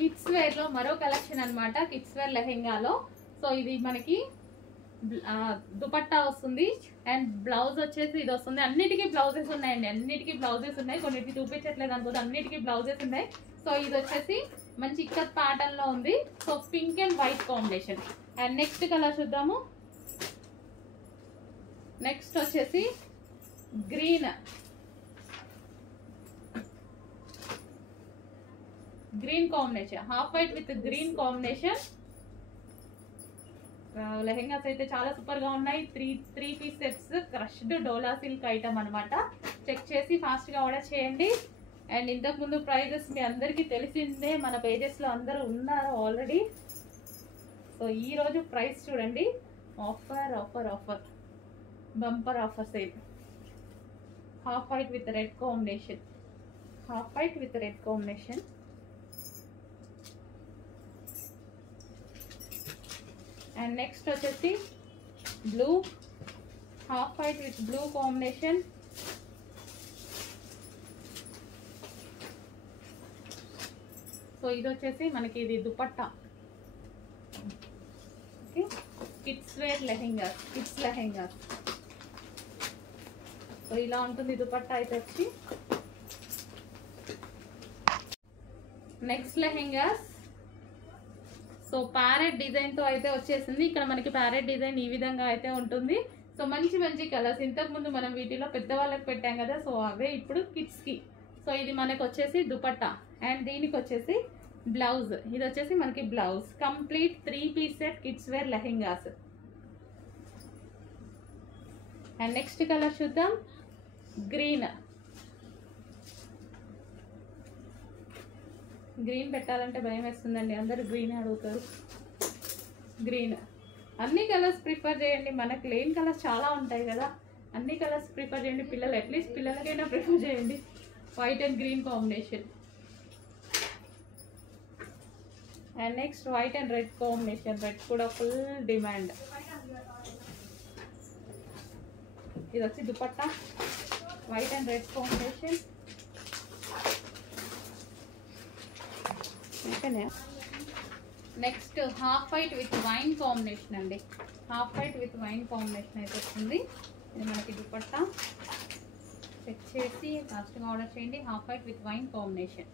Kids wear లో మరో collection అన్నమాట. Kids wear లెహెంగాలో. సో ఇది మనకి దుపట్టా వస్తుంది అండ్ బ్లౌజ్ వచ్చేసి ఇది వస్తుంది. అన్నిటికీ బ్లౌజెస్ ఉన్నాయండి, అన్నిటికీ బ్లౌజెస్ ఉన్నాయి. కొన్నిటికి చూపించట్లేదు అనుకోదు, అన్నిటికీ బ్లౌజెస్ ఉన్నాయి. సో ఇది వచ్చేసి మంచి ఇక్కత్ ప్యాటర్న్ లో ఉంది. So pink and white combination. And next colour చూద్దాము. నెక్స్ట్ వచ్చేసి green combination, half white with green combination. Lehengas అయితే చాలా సూపర్ గా ఉన్నాయి. త్రీ పీస్ సెట్స్, క్రష్డ్ డోలా సిల్క్ ఐటమ్ అనమాట. చెక్ చేసి ఫాస్ట్ గా ఆర్డర్ చేయండి. అండ్ ఇంతకు ముందు ప్రైజెస్ మీ అందరికీ తెలిసిందే, మన పేజెస్ లో అందరూ ఉన్నారు ఆల్రెడీ. సో ఈ రోజు ప్రైస్ చూడండి, offer offer offer, bumper offer sale. Half white with red combination, half white with red combination. And next వచ్చేసి blue, half white with blue combination. So ఇది వచ్చేసి మనకి ఇది dupatta. Okay, kids wear lehengas, kids lehengas. So ఇలా ఉంటుంది దుపట్టా అయితే వచ్చి. Next lehengas. So parrot design తో అయితే వచ్చేసింది. ఇక్కడ మనకి ప్యారెట్ డిజైన్ ఈ విధంగా అయితే ఉంటుంది. సో మంచి మంచి కలర్స్. ఇంతకు ముందు మనం వీటిలో పెద్దవాళ్ళకి పెట్టాం కదా, సో అవే ఇప్పుడు కిడ్స్ కి. సో ఇది మనకు వచ్చేసి దుపట్టా అండ్ దీనికి వచ్చేసి బ్లౌజ్. ఇది వచ్చేసి మనకి blouse. Complete 3 piece set kids wear lehengas. And next colour చూద్దాం. గ్రీన్ పెట్టాలంటే భయం వేస్తుందండి, అందరూ గ్రీన్ అడుగుతారు. గ్రీన్. అన్ని కలర్స్ ప్రిఫర్ చేయండి, మనకు లేని కలర్స్ చాలా ఉంటాయి కదా, అన్ని కలర్స్ ప్రిఫర్ చేయండి. పిల్లలు అట్లీస్ట్ పిల్లలకైనా ప్రిఫర్ చేయండి. White and green combination. And next white and red combination. Red కూడా ఫుల్ డిమాండ్. ఇది వచ్చి dupatta, white and red combination. Next half white with wine combination అండి. Half white with wine combination అయితే వస్తుంది. ఇది మనకి దుపట్టా. చెక్ చేసి ఫాస్ట్గా ఆర్డర్ చేయండి. Half white with wine combination.